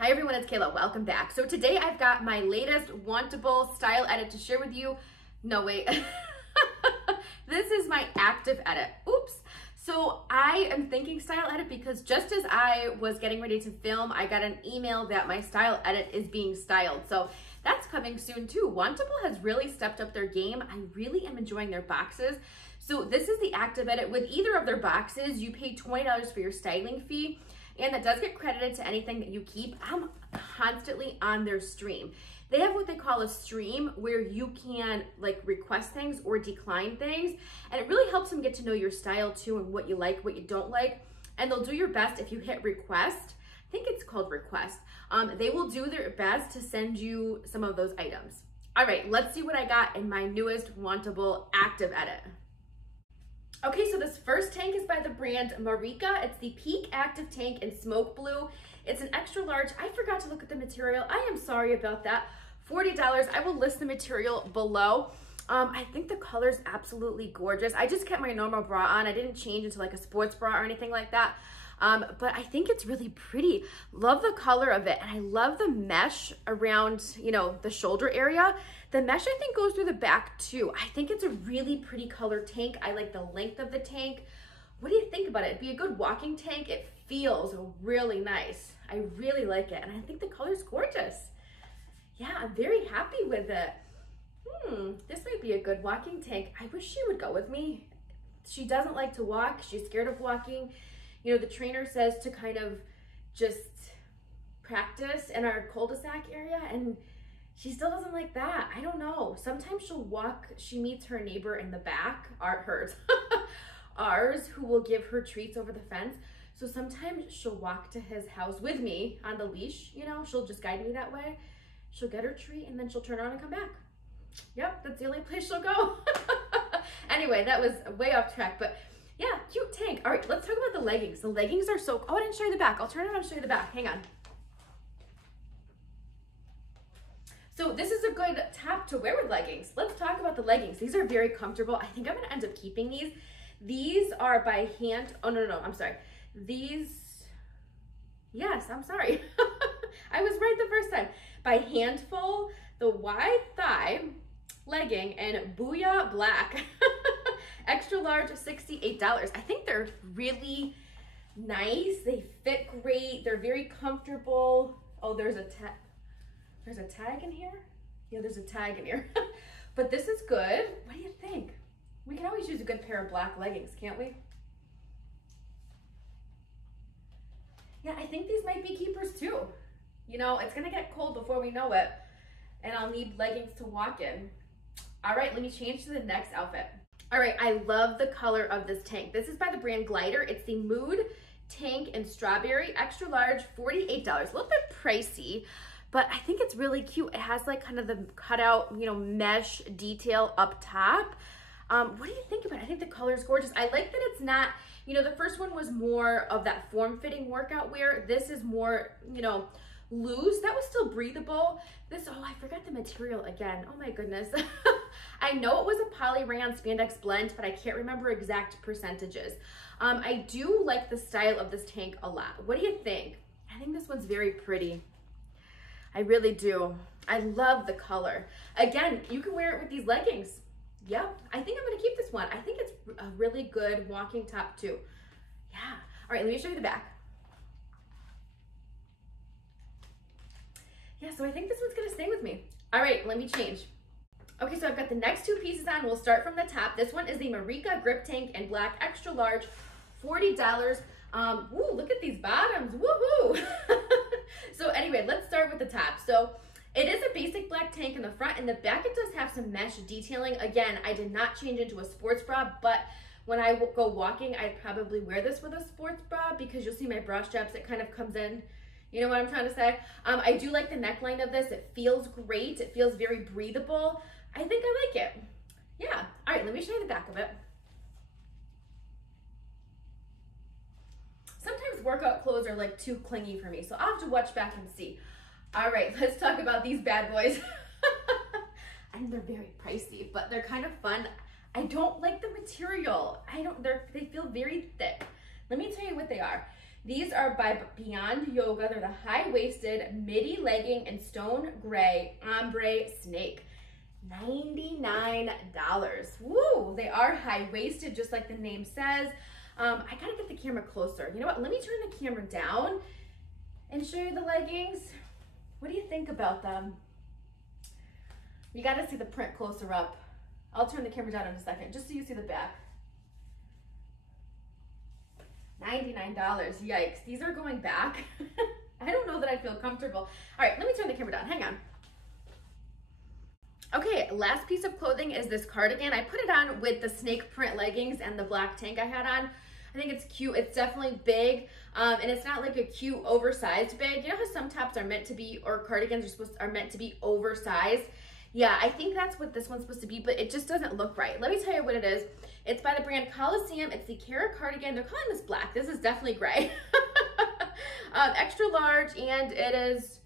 Hi everyone, it's Kayla. Welcome back. So today I've got my latest Wantable style edit to share with you. No, wait. This is my active edit. Oops. So I am thinking style edit because just as I was getting ready to film, I got an email that my style edit is being styled. So that's coming soon too. Wantable has really stepped up their game. I really am enjoying their boxes. So this is the active edit. With either of their boxes, you pay $20 for your styling fee. And that does get credited to anything that you keep. I'm constantly on their stream. They have what they call a stream where you can like request things or decline things. And it really helps them get to know your style too and what you like, what you don't like. And they'll do your best if you hit request. I think it's called request. They will do their best to send you some of those items. All right, let's see what I got in my newest Wantable active edit. Okay, so this first tank is by the brand Marika. It's the Peak Active Tank in Smoke Blue. It's an extra large. I forgot to look at the material. I am sorry about that. $40. I will list the material below. I think the color's absolutely gorgeous. I just kept my normal bra on. I didn't change into like a sports bra or anything like that. But I think it's really pretty. Love the color of it. And I love the mesh around, you know, the shoulder area. The mesh, I think, goes through the back too. I think it's a really pretty color tank. I like the length of the tank. What do you think about it? It'd be a good walking tank. It feels really nice. I really like it. And I think the color's gorgeous. Yeah, I'm very happy with it. This might be a good walking tank. I wish she would go with me. She doesn't like to walk. She's scared of walking. You know, the trainer says to kind of just practice in our cul-de-sac area, and she still doesn't like that. I don't know. Sometimes she'll walk, she meets her neighbor in the back, ours, who will give her treats over the fence. So sometimes she'll walk to his house with me on the leash, you know, she'll just guide me that way. She'll get her treat and then she'll turn around and come back. Yep, that's the only place she'll go. Anyway, that was way off track, but yeah, cute tank. All right, let's talk about the leggings. The leggings are so, oh, I didn't show you the back. I'll turn around and show you the back. Hang on. So this is a good top to wear with leggings. Let's talk about the leggings. These are very comfortable. I think I'm gonna end up keeping these. These are by hand, oh no, I'm sorry. These, yes, I'm sorry. I was right the first time. By Handful, the wide thigh legging in Booyah Black. Extra large, $68. I think they're really nice. They fit great. They're very comfortable. Oh, there's a tag in here? Yeah, there's a tag in here. But this is good. What do you think? We can always use a good pair of black leggings, can't we? Yeah, I think these might be keepers too. You know, it's gonna get cold before we know it, and I'll need leggings to walk in. All right, let me change to the next outfit. All right, I love the color of this tank. This is by the brand Glyder. It's the Mood Tank in Strawberry, extra large, $48. A little bit pricey, but I think it's really cute. It has like kind of the cutout, you know, mesh detail up top. What do you think about it? I think the color is gorgeous. I like that it's not, you know, the first one was more of that form-fitting workout wear. This is more, you know, loose. That was still breathable. This, oh, I forgot the material again. Oh my goodness. I know it was a poly rayon spandex blend, but I can't remember exact percentages. I do like the style of this tank a lot. What do you think? I think this one's very pretty. I really do. I love the color. Again, you can wear it with these leggings. Yep, I think I'm gonna keep this one. I think it's a really good walking top too. Yeah, all right, let me show you the back. Yeah, so I think this one's gonna stay with me. All right, let me change. Okay, so I've got the next two pieces on. We'll start from the top. This one is the Marika Grip Tank in black, extra large, $40. Woo, look at these bottoms, woohoo! So anyway, let's start with the top. So it is a basic black tank in the front. In the back, it does have some mesh detailing. Again, I did not change into a sports bra, but when I go walking, I'd probably wear this with a sports bra because you'll see my bra straps, it kind of comes in. You know what I'm trying to say? I do like the neckline of this. It feels great. It feels very breathable. I think I like it. Yeah. All right, let me show you the back of it. Sometimes workout clothes are like too clingy for me, so I'll have to watch back and see. All right, let's talk about these bad boys. And they're very pricey, but they're kind of fun. I don't like the material. They feel very thick. Let me tell you what they are. These are by Beyond Yoga. They're the high-waisted midi legging in stone gray ombre snake. $99. Woo! They are high-waisted, just like the name says. I gotta get the camera closer. You know what? Let me turn the camera down and show you the leggings. What do you think about them? You gotta see the print closer up. I'll turn the camera down in a second, just so you see the back. $99, yikes. These are going back. I don't know that I feel comfortable. All right, let me turn the camera down, hang on. Okay, last piece of clothing is this cardigan. I put it on with the snake print leggings and the black tank I had on. I think it's cute. It's definitely big, and it's not like a cute oversized big. You know how some tops are meant to be, or cardigans are meant to be oversized? Yeah, I think that's what this one's supposed to be, but it just doesn't look right. Let me tell you what it is. It's by the brand Colosseum. It's the Kara cardigan. They're calling this black. This is definitely gray. Extra large, and it is,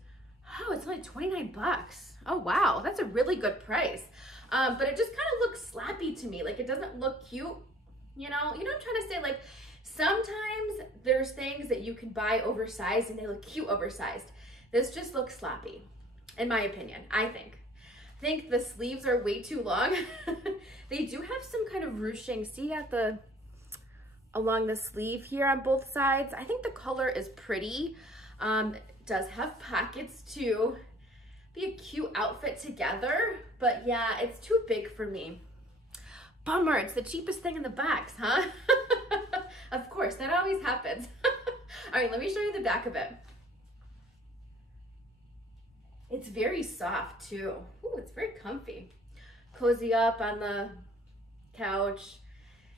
oh, it's only 29 bucks. Oh, wow. That's a really good price. But it just kind of looks slappy to me. Like, it doesn't look cute. You know what I'm trying to say? Like, sometimes there's things that you can buy oversized and they look cute oversized. This just looks sloppy, in my opinion, I think. I think the sleeves are way too long. They do have some kind of ruching. See along the sleeve here on both sides. I think the color is pretty. It does have pockets too. Be a cute outfit together, but yeah, it's too big for me. Bummer, it's the cheapest thing in the box, huh? Of course, that always happens. All right, let me show you the back of it. It's very soft too. Ooh, it's very comfy. Cozy up on the couch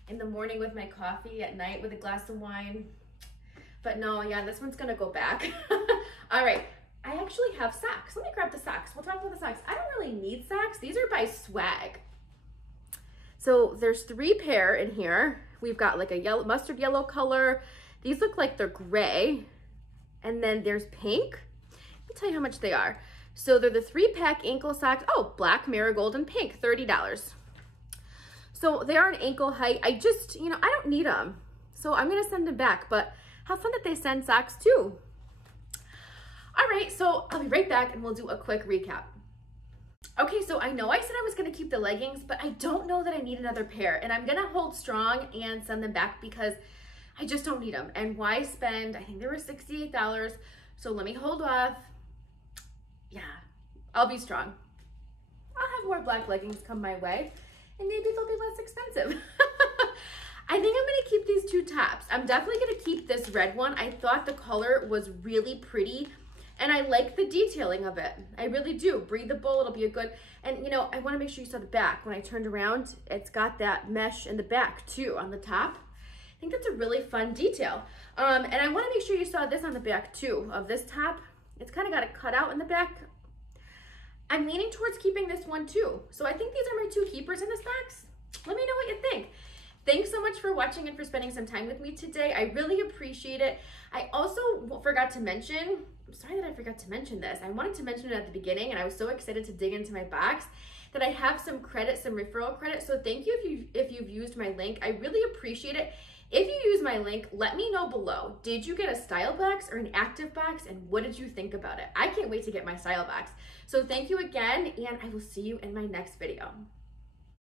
in the morning with my coffee, at night with a glass of wine. But no, yeah, this one's gonna go back. All right, I actually have socks. Let me grab the socks. We'll talk about the socks. I don't really need socks. These are by Swaggr. So there's 3 pair in here. We've got like a yellow, mustard yellow color. These look like they're gray. And then there's pink. Let me tell you how much they are. So they're the 3-pack ankle socks. Oh, black, marigold, and pink, $30. So they are an ankle height. I just, I don't need them. So I'm gonna send them back, but how fun that they send socks too. All right, so I'll be right back and we'll do a quick recap. Okay, so I know I said I was gonna keep the leggings, but I don't know that I need another pair, and I'm gonna hold strong and send them back because I just don't need them. And why spend, I think they were $68, so let me hold off. Yeah, I'll be strong. I'll have more black leggings come my way, and maybe they'll be less expensive. I think I'm gonna keep these 2 tops. I'm definitely gonna keep this red one. I thought the color was really pretty, and I like the detailing of it. I really do. Breathable, it'll be a good, and I wanna make sure you saw the back. When I turned around, it's got that mesh in the back too, on the top. I think that's a really fun detail. And I wanna make sure you saw this on the back too, of this top. It's kind of got a cutout in the back. I'm leaning towards keeping this one too. So I think these are my 2 keepers in this box. Let me know what you think. Thanks so much for watching and for spending some time with me today. I really appreciate it. I also forgot to mention, I'm sorry that I forgot to mention this. I wanted to mention it at the beginning, and I was so excited to dig into my box that I have some credit, some referral credit. So thank you if you've used my link. I really appreciate it. If you use my link, let me know below. Did you get a style box or an active box, and what did you think about it? I can't wait to get my style box. So thank you again, and I will see you in my next video.